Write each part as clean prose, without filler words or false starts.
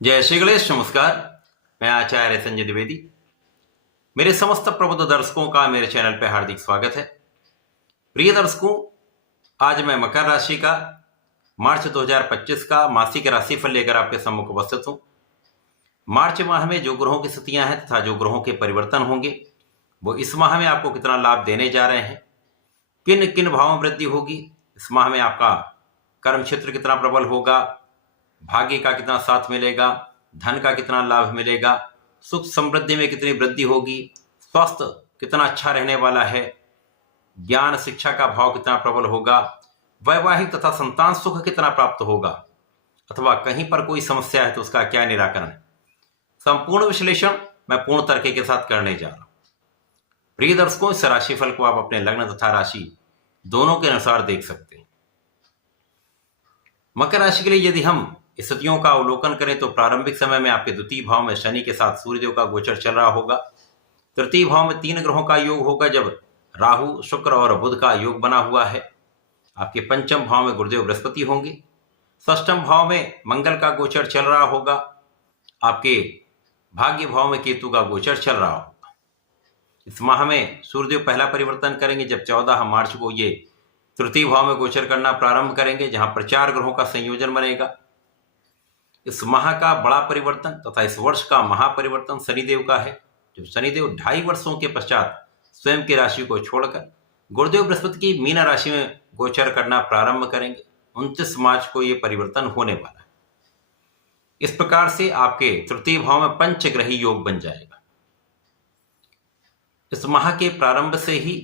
जय श्री गणेश। नमस्कार। मैं आचार्य संजय द्विवेदी। मेरे समस्त प्रबुद्ध दर्शकों का मेरे चैनल पर हार्दिक स्वागत है। प्रिय दर्शकों, आज मैं मकर राशि का मार्च 2025 का मासिक राशिफल लेकर आपके सम्मुख उपस्थित हूं। मार्च माह में जो ग्रहों की स्थितियां हैं तथा जो ग्रहों के परिवर्तन होंगे वो इस माह में आपको कितना लाभ देने जा रहे हैं, किन किन भावों में वृद्धि होगी, इस माह में आपका कर्म क्षेत्र कितना प्रबल होगा, भाग्य का कितना साथ मिलेगा, धन का कितना लाभ मिलेगा, सुख समृद्धि में कितनी वृद्धि होगी, स्वास्थ्य कितना अच्छा रहने वाला है, ज्ञान शिक्षा का भाव कितना प्रबल होगा, वैवाहिक तथा संतान सुख कितना प्राप्त होगा, अथवा कहीं पर कोई समस्या है तो उसका क्या निराकरण है, संपूर्ण विश्लेषण मैं पूर्ण तर्क के साथ करने जा रहा हूं। प्रिय दर्शकों, इस राशिफल को आप अपने लग्न तथा राशि दोनों के अनुसार देख सकते हैं। मकर राशि के लिए यदि हम स्थितियों का अवलोकन करें तो प्रारंभिक समय में आपके द्वितीय भाव में शनि के साथ सूर्यदेव का गोचर चल रहा होगा। तृतीय भाव में 3 ग्रहों का योग होगा, जब राहु शुक्र और बुध का योग बना हुआ है। आपके पंचम भाव में गुरुदेव बृहस्पति होंगे। षष्ठम भाव में मंगल का गोचर चल रहा होगा। आपके भाग्य भाव में केतु का गोचर चल रहा होगा। इस माह में सूर्यदेव पहला परिवर्तन करेंगे जब 14 मार्च को ये तृतीय भाव में गोचर करना प्रारंभ करेंगे, जहां पर 4 ग्रहों का संयोजन बनेगा। इस माह का बड़ा परिवर्तन तथा इस वर्ष का महापरिवर्तन शनिदेव का है, जब शनिदेव 2.5 वर्षों के पश्चात स्वयं की राशि को छोड़कर गुरुदेव बृहस्पति की मीन राशि में गोचर करना प्रारंभ करेंगे। 29 मार्च को यह परिवर्तन होने वाला है। इस प्रकार से आपके तृतीय भाव में पंचग्रही योग बन जाएगा। इस माह के प्रारंभ से ही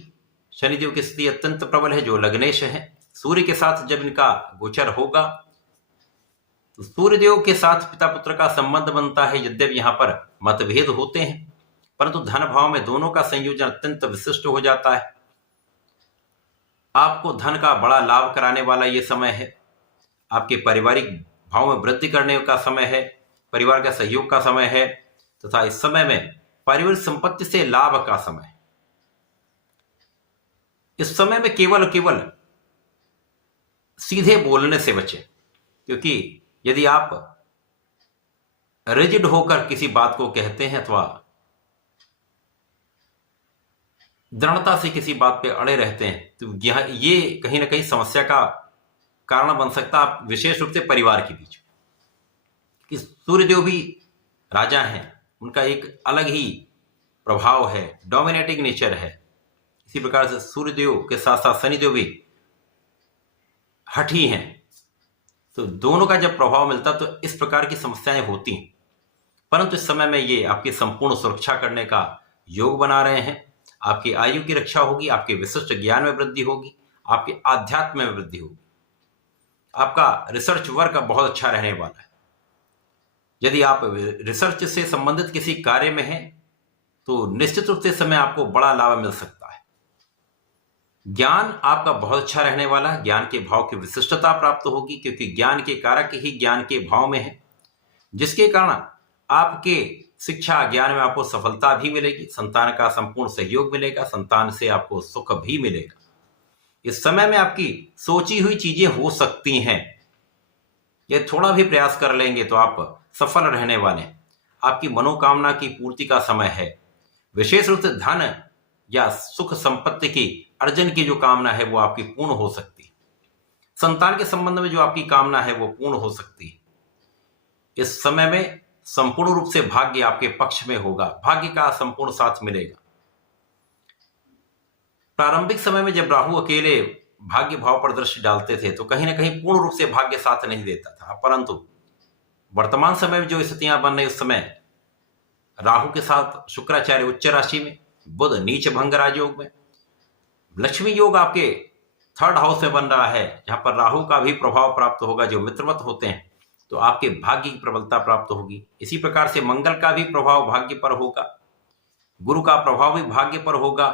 शनिदेव की स्थिति अत्यंत प्रबल है, जो लग्नेश है। सूर्य के साथ जब इनका गोचर होगा तो सूर्यदेव के साथ पिता पुत्र का संबंध बनता है। यद्यपि यहां पर मतभेद होते हैं, परंतु धन भाव में दोनों का संयोजन अत्यंत विशिष्ट हो जाता है। आपको धन का बड़ा लाभ कराने वाला यह समय है। आपके पारिवारिक भाव में वृद्धि करने का समय है, परिवार का सहयोग का समय है, तथा इस समय में पारिवारिक संपत्ति से लाभ का समय है। इस समय में केवल सीधे बोलने से बचें, क्योंकि यदि आप रिजिड होकर किसी बात को कहते हैं अथवा दृढ़ता से किसी बात पे अड़े रहते हैं तो ये कहीं ना कहीं समस्या का कारण बन सकता है, विशेष रूप से परिवार के बीच। कि सूर्यदेव भी राजा हैं, उनका एक अलग ही प्रभाव है, डोमिनेटिंग नेचर है। इसी प्रकार से सूर्यदेव के साथ साथ शनिदेव भी हठी हैं, तो दोनों का जब प्रभाव मिलता तो इस प्रकार की समस्याएं होती हैं। परंतु इस समय में ये आपकी संपूर्ण सुरक्षा करने का योग बना रहे हैं। आपकी आयु की रक्षा होगी, आपके विशिष्ट ज्ञान में वृद्धि होगी, आपके आध्यात्म में वृद्धि होगी। आपका रिसर्च वर्क बहुत अच्छा रहने वाला है। यदि आप रिसर्च से संबंधित किसी कार्य में हैं तो निश्चित रूप से समय आपको बड़ा लाभ मिल सकता है। ज्ञान आपका बहुत अच्छा रहने वाला है। ज्ञान के भाव की विशिष्टता प्राप्त होगी, क्योंकि ज्ञान के कारक ही ज्ञान के भाव में है, जिसके कारण आपके शिक्षा ज्ञान में आपको सफलता भी मिलेगी, संतान का संपूर्ण सहयोग मिलेगा, संतान से आपको सुख भी मिलेगा। इस समय में आपकी सोची हुई चीजें हो सकती हैं। ये थोड़ा भी प्रयास कर लेंगे तो आप सफल रहने वाले हैं। आपकी मनोकामना की पूर्ति का समय है। विशेष रूप से धन या सुख संपत्ति की अर्जन की जो कामना है वो आपकी पूर्ण हो सकती है। संतान के संबंध में जो आपकी कामना है वो पूर्ण हो सकती है। इस समय में संपूर्ण रूप से भाग्य आपके पक्ष में होगा, भाग्य का संपूर्ण साथ मिलेगा। प्रारंभिक समय में जब राहु अकेले भाग्य भाव पर दृष्टि डालते थे तो कहीं ना कहीं पूर्ण रूप से भाग्य साथ नहीं देता था, परंतु वर्तमान समय में जो स्थितियां बन रही उस समय राहु के साथ शुक्राचार्य उच्च राशि में, बुध नीच भंग राजयोग में, लक्ष्मी योग आपके 3rd हाउस में बन रहा है, जहां पर राहु का भी प्रभाव प्राप्त होगा, जो मित्रवत होते हैं, तो आपके भाग्य की प्रबलता प्राप्त होगी। इसी प्रकार से मंगल का भी प्रभाव भाग्य पर होगा, गुरु का प्रभाव भी भाग्य पर होगा।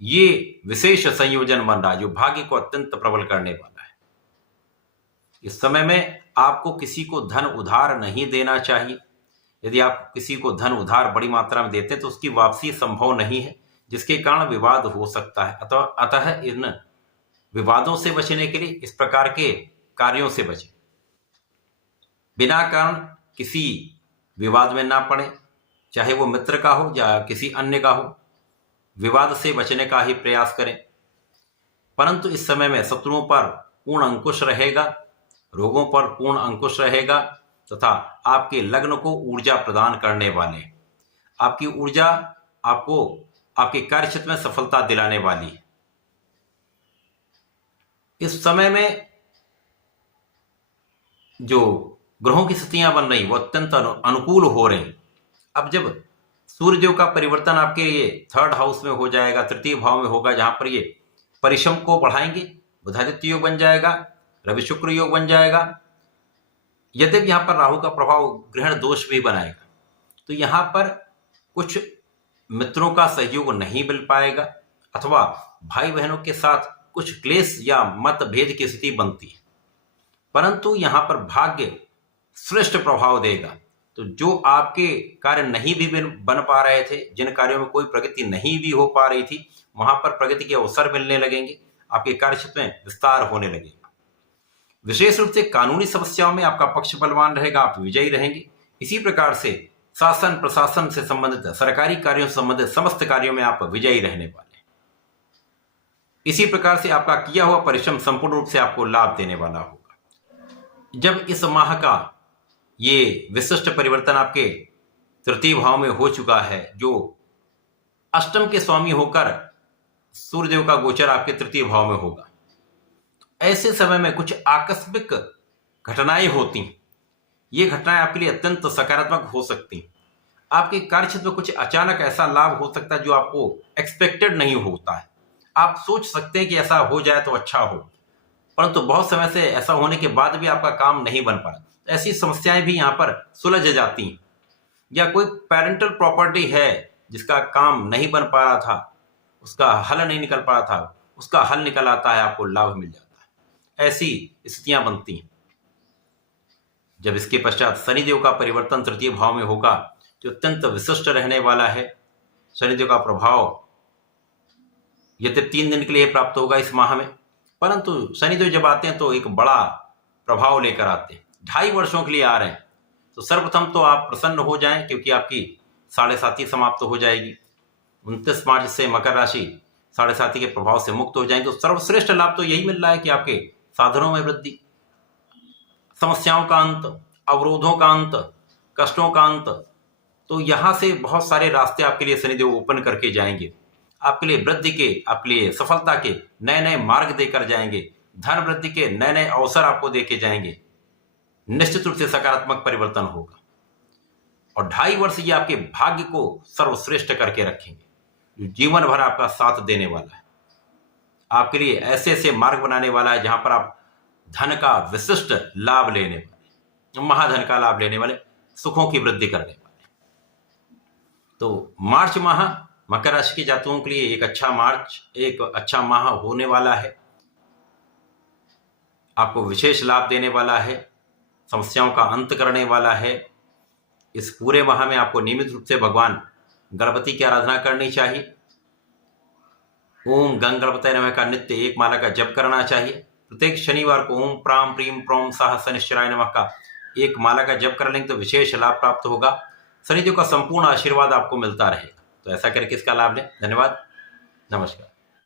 ये विशेष संयोजन बन रहा है जो भाग्य को अत्यंत प्रबल करने वाला है। इस समय में आपको किसी को धन उधार नहीं देना चाहिए। यदि आप किसी को धन उधार बड़ी मात्रा में देते हैं तो उसकी वापसी संभव नहीं है, जिसके कारण विवाद हो सकता है। अतः इन विवादों से बचने के लिए इस प्रकार के कार्यों से बचें। बिना कारण किसी विवाद में ना पड़े, चाहे वो मित्र का हो या किसी अन्य का हो। विवाद से बचने का ही प्रयास करें। परंतु इस समय में शत्रुओं पर पूर्ण अंकुश रहेगा, रोगों पर पूर्ण अंकुश रहेगा तथा आपके लग्न को ऊर्जा प्रदान करने वाले, आपकी ऊर्जा आपको आपके कार्य क्षेत्र में सफलता दिलाने वाली है। इस समय में जो ग्रहों की स्थितियां बन रही वो अत्यंत अनुकूल हो रही। अब जब सूर्यदेव का परिवर्तन आपके ये 3rd हाउस में हो जाएगा, 3य भाव में होगा, जहां पर ये परिश्रम को बढ़ाएंगे, बुधादित्य योग बन जाएगा, रवि शुक्र योग बन जाएगा। यद्यपि यहां पर राहु का प्रभाव ग्रहण दोष भी बनाएगा, तो यहां पर कुछ मित्रों का सहयोग नहीं मिल पाएगा अथवा भाई बहनों के साथ कुछ क्लेश या मतभेद की स्थिति बनती है। परंतु यहां पर भाग्य श्रेष्ठ प्रभाव देगा। तो जो आपके कार्य नहीं भी बन पा रहे थे, जिन कार्यों में कोई प्रगति नहीं भी हो पा रही थी, वहां पर प्रगति के अवसर मिलने लगेंगे, आपके कार्य क्षेत्र में विस्तार होने लगेगा। विशेष रूप से कानूनी समस्याओं में आपका पक्ष बलवान रहेगा, आप विजयी रहेंगे। इसी प्रकार से शासन प्रशासन से संबंधित, सरकारी कार्यों से संबंधित समस्त कार्यों में आप विजयी रहने वाले हैं। इसी प्रकार से आपका किया हुआ परिश्रम संपूर्ण रूप से आपको लाभ देने वाला होगा। जब इस माह का ये विशिष्ट परिवर्तन आपके 3य भाव में हो चुका है, जो अष्टम के स्वामी होकर सूर्यदेव का गोचर आपके 3य भाव में होगा, ऐसे समय में कुछ आकस्मिक घटनाएं होती। ये घटनाएं आपके लिए अत्यंत सकारात्मक हो सकती। आपके कार्य क्षेत्र में कुछ अचानक ऐसा लाभ हो सकता है जो आपको एक्सपेक्टेड नहीं होता है। आप सोच सकते हैं कि ऐसा हो जाए तो अच्छा हो, परंतु बहुत समय से ऐसा होने के बाद भी आपका काम नहीं बन पा रहा। ऐसी समस्याएं भी यहाँ पर सुलझ जाती हैं। या कोई पेरेंटल प्रॉपर्टी है जिसका काम नहीं बन पा रहा था, उसका हल नहीं निकल पा रहा था, उसका हल निकल आता है, आपको लाभ मिल जाता है। ऐसी स्थितियां बनती हैं। जब इसके पश्चात शनिदेव का परिवर्तन 3य भाव में होगा, जो अत्यंत विशिष्ट रहने वाला है। शनिदेव का प्रभाव यदि 3 दिन के लिए प्राप्त होगा इस माह में, परंतु शनिदेव जब आते हैं तो एक बड़ा प्रभाव लेकर आते हैं। 2.5 वर्षों के लिए आ रहे हैं। तो सर्वप्रथम तो आप प्रसन्न हो जाएं, क्योंकि आपकी 7.5 समाप्त हो जाएगी। 29 मार्च से मकर राशि 7.5 के प्रभाव से मुक्त हो जाएंगे। तो सर्वश्रेष्ठ लाभ तो यही मिल रहा है कि आपके साधनों में वृद्धि, समस्याओं का अंत, अवरोधों का अंत, कष्टों का अंत। तो यहां से बहुत सारे रास्ते आपके लिए शनिदेव ओपन करके जाएंगे। आपके लिए वृद्धि के, आपके लिए सफलता के नए नए मार्ग देकर जाएंगे। धन वृद्धि के नए नए अवसर आपको देके जाएंगे। निश्चित रूप से सकारात्मक परिवर्तन होगा और 2.5 वर्ष ये आपके भाग्य को सर्वश्रेष्ठ करके रखेंगे, जो जीवन भर आपका साथ देने वाला है। आपके लिए ऐसे ऐसे मार्ग बनाने वाला है जहां पर आप धन का विशिष्ट लाभ लेने वाले, महाधन का लाभ लेने वाले, सुखों की वृद्धि करने वाले। तो मार्च माह मकर राशि के जातकों के लिए एक अच्छा माह होने वाला है। आपको विशेष लाभ देने वाला है, समस्याओं का अंत करने वाला है। इस पूरे माह में आपको नियमित रूप से भगवान गणपति की आराधना करनी चाहिए। ओम गंग गणपतये नमः का नित्य 1 माला का जप करना चाहिए। प्रत्येक शनिवार को ओम प्राम प्रीम प्रोम साह शनिश्चराय नमः का 1 माला का जप कर लेंगे तो विशेष लाभ प्राप्त होगा। शनिदेव का संपूर्ण आशीर्वाद आपको मिलता रहेगा। तो ऐसा करके इसका लाभ लें। धन्यवाद, नमस्कार।